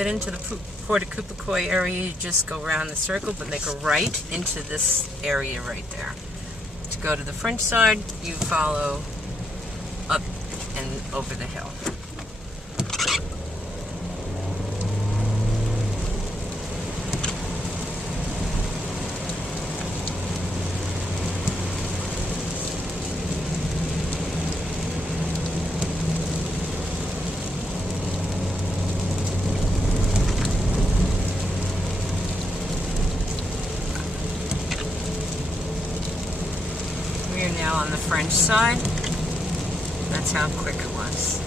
get into the Port of Cupecoy area, you just go around the circle, but make a right into this area right there. To go to the French side, you follow up and over the hill. We are now on the French side. That's how quick it was.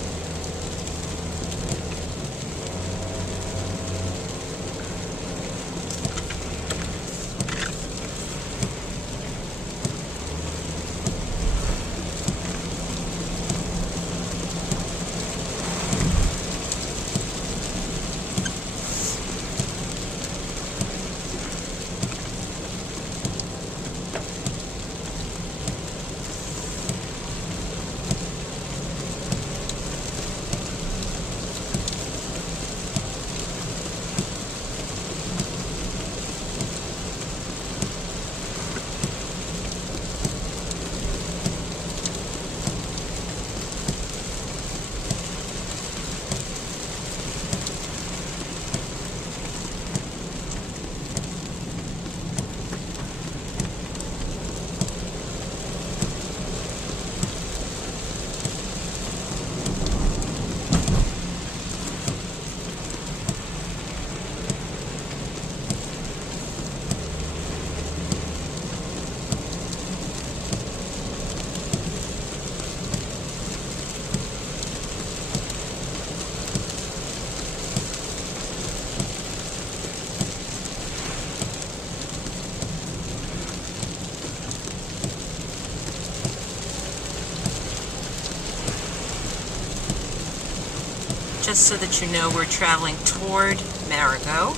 Just so that you know, we're traveling toward Marigot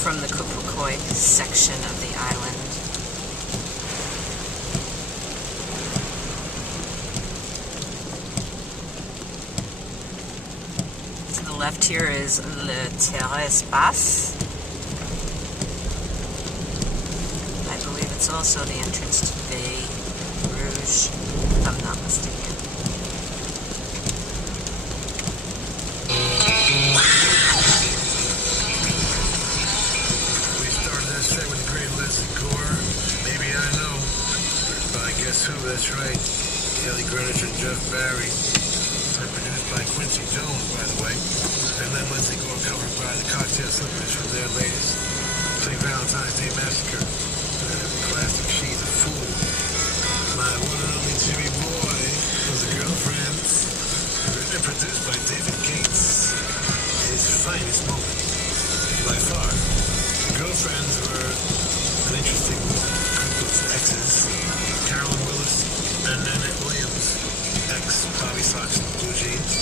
from the Cupecoy section of the island. To the left here is Le Terrace Basse. I believe it's also the entrance to Bay Rouge, if I'm not mistaken. That's right. Kelly Greenwich and Jeff Barry. Produced by Quincy Jones, by the way. And then Leslie Gore covered by the Cocktail Slippers from their latest St. Valentine's Day Massacre. Classic She's a Fool. My one and only Jimmy Boy was a Girlfriend. Written and produced by David Gates. His finest moment by far. Girlfriends were an interesting group of exes. Carolyn Willis and Nanette Williams, ex-Bobby Sox and Blue Jeans,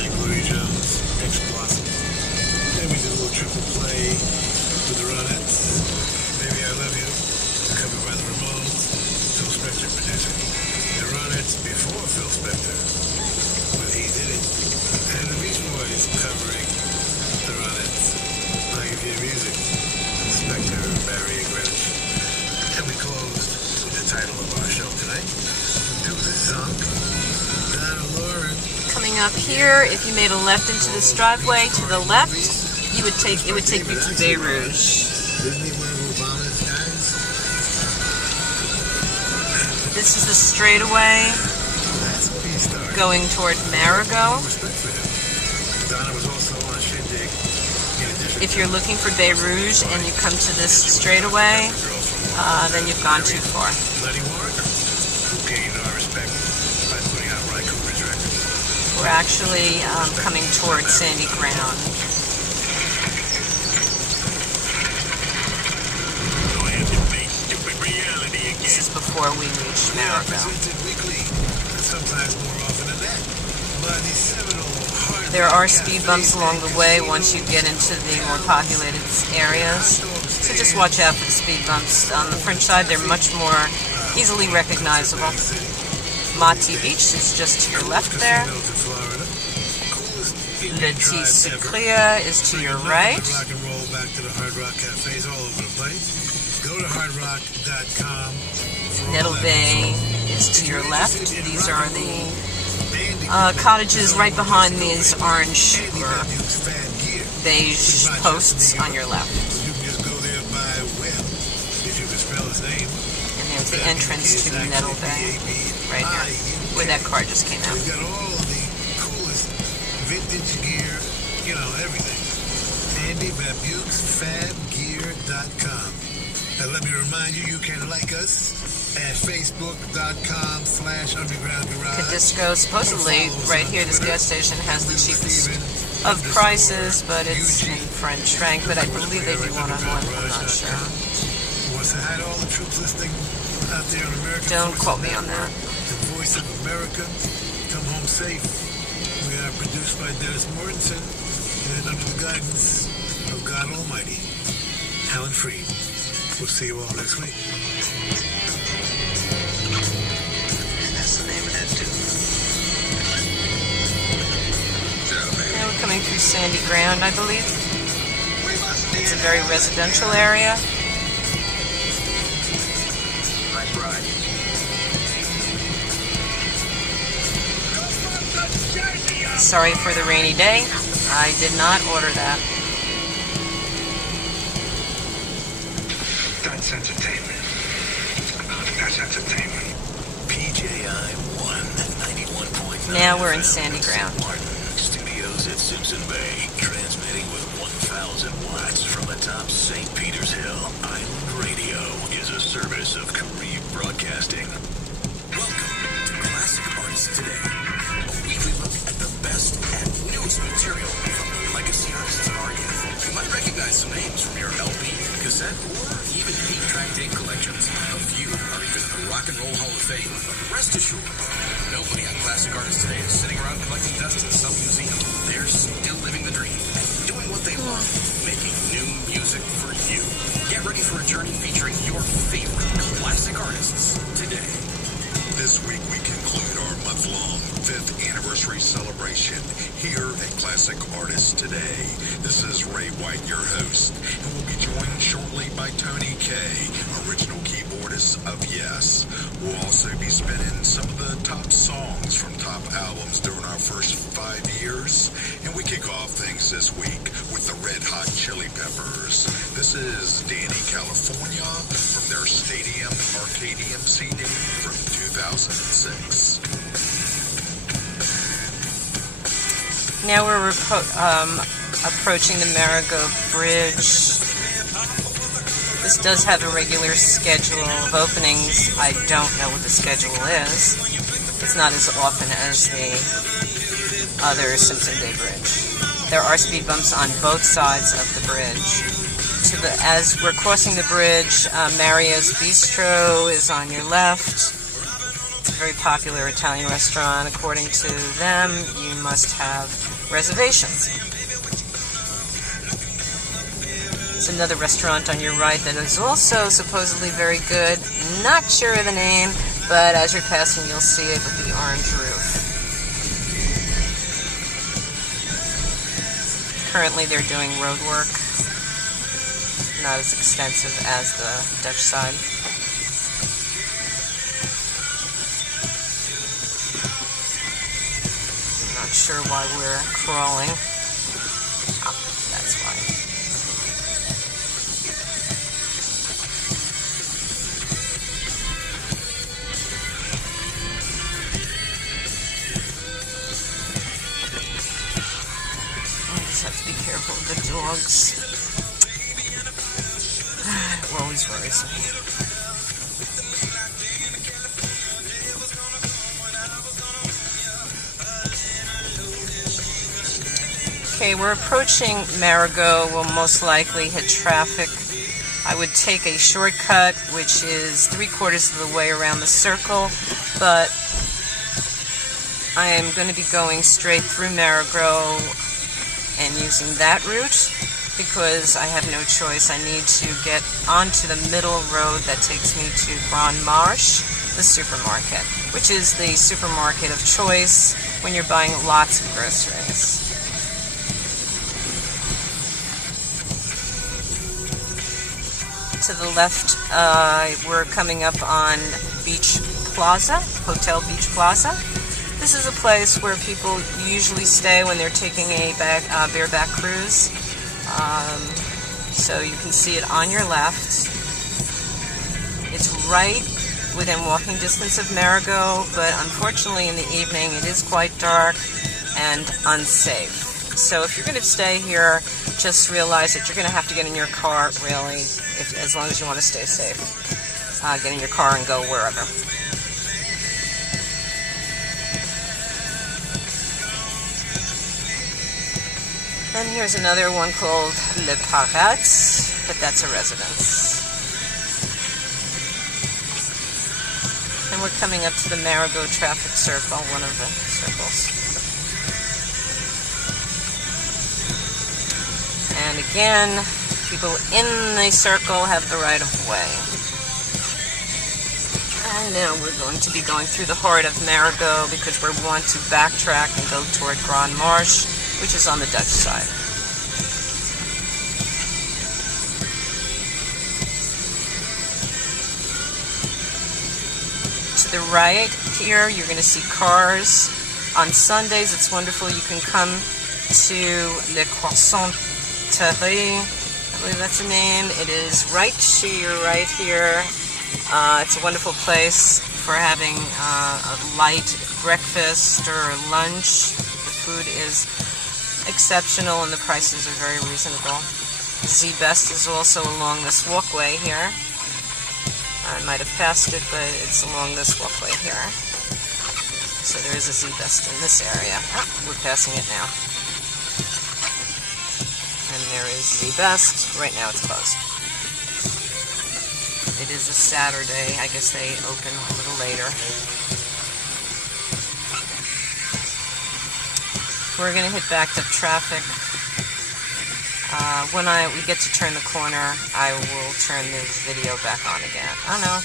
and Gloria Jones, ex-Blossom. Then we did a little triple play with the Ronettes. Baby I Love You, covered by the Ramones, Phil Spector producer. The Ronettes before Phil Spector, but he did it. And the Beach Boys covering the Ronettes. I Give You Music, Spector, Barry, and Greenwich. And we closed title of our show tonight. Do the Zunk. Coming up here, if you made a left into this driveway, to the left, it would take you to Bay Rouge. This is the straightaway going toward Marigot. If you're looking for Bay Rouge and you come to this straightaway, then you've gone too far. We're actually coming towards sandy ground. This is before we reach Marigot. There are speed bumps along the way once you get into the more populated areas. So just watch out for the speed bumps. On the French side, they're much more easily recognizable. Mati Beach is just to your left there. The Sucria is to your right. Rock and roll back to the Hard Rock cafes all over the place. Go to hardrock.com. Nettle Bay is to your left. These are the cottages right behind these orange or beige posts on your left. You can just go there by web if you can spell his name. And there's the entrance to Nettle Bay right here, where that car just came out. We've got all the coolest vintage gear, you know, everything. Andy Babukes, fabgear.com. And let me remind you, you can like us at facebook.com/underground garage. Cadisco, supposedly, right here, this gas station has the cheapest of prices, but it's in French franc, but I believe they do one-on-one, I'm not sure. Wants to hide all the troops listening out there in America. Don't quote me on that. The Voice of America, come home safe. We are produced by Dennis Mortensen and under the guidance of God Almighty, Alan Freed. We'll see you all next week. That's the name of that dude. Now we're coming through sandy ground, I believe. It's a very residential area. Nice ride. Sorry for the rainy day. I did not order that. That's entertainment. That's entertainment. PJI 191.9. Now we're in sandy ground. Studios at Simpson Bay, transmitting with 1,000 watts from atop St. Peter's Hill. Island Radio is a service of Carib Broadcasting. Welcome to Classic Artists Today, a weekly look at the best and newest material from the legacy artists of our youth. You might recognize some names from your LP, cassette, or even 8-track tape collections. A few are even in the Rock and Roll Hall of Fame. But rest assured, nobody on Classic Artists Today is sitting around collecting dust in some museum. They're still living the dream and doing what they love, making new music for you. Get ready for a journey featuring your favorite classic artists today. This week we conclude our month-long 5th anniversary celebration here at Classic Artists Today. This is Ray White, your host, and we'll be joined shortly by Tony Kaye, original keyboardist of Yes. We'll also be spinning some of the top songs from top albums during our first 5 years, and we kick off things this week with the Red Hot Chili Peppers. This is Danny, California, from their Stadium Arcadium CD from 2006. Now we're approaching the Marigot Bridge. This does have a regular schedule of openings. I don't know what the schedule is. It's not as often as the other Simpson Bay Bridge. There are speed bumps on both sides of the bridge. As we're crossing the bridge, Mario's Bistro is on your left. It's a very popular Italian restaurant. According to them, you must have reservations. It's another restaurant on your right that is also supposedly very good. Not sure of the name, but as you're passing, you'll see it with the orange roof. Currently, they're doing road work. Not as extensive as the Dutch side. Not sure why we're crawling. Oh, that's why. I just have to be careful of the dogs. It always worries me. Okay, we're approaching Marigot. We'll most likely hit traffic. I would take a shortcut, which is 3/4 of the way around the circle, but I am going to be going straight through Marigot and using that route because I have no choice. I need to get onto the middle road that takes me to Grand Marche, the supermarket, which is the supermarket of choice when you're buying lots of groceries. to the left, we're coming up on Beach Plaza, Hotel Beach Plaza. This is a place where people usually stay when they're taking a bareback cruise. So you can see it on your left. It's right within walking distance of Marigot, but unfortunately in the evening it is quite dark and unsafe. So if you're going to stay here, just realize that you're going to have to get in your car, really, as long as you want to stay safe. Get in your car and go wherever. And here's another one called Le Parat, but that's a residence. And we're coming up to the Marigot traffic circle, one of the circles. And again, people in the circle have the right of way. And now we're going to be going through the Heart of Marigot because we want to backtrack and go toward Grand Marche, which is on the Dutch side. To the right here, you're going to see cars. On Sundays, it's wonderful. You can come to Le Croissant. I believe that's the name. It is right to your right here. It's a wonderful place for having a light breakfast or lunch. The food is exceptional and the prices are very reasonable. Z-Best is also along this walkway here. I might have passed it, but it's along this walkway here. So there is a Z-Best in this area. Oh, we're passing it now. And there is Z-Best. Right now it's closed. It is a Saturday. I guess they open a little later. We're going to hit backed up traffic. When we get to turn the corner, I will turn the video back on again. Oh no,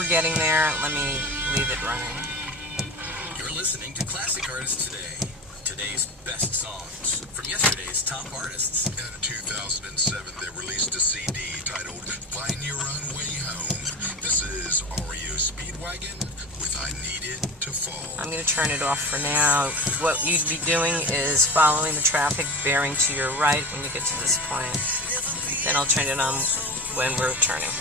we're getting there. Let me leave it running. You're listening to Classic Artists Today. Today's best songs from yesterday's top artists. In 2007, they released a CD titled Find Your Own Way Home. This is REO Speedwagon with I Needed to Fall. I'm going to turn it off for now. What you'd be doing is following the traffic, bearing to your right when you get to this point. Then I'll turn it on when we're turning.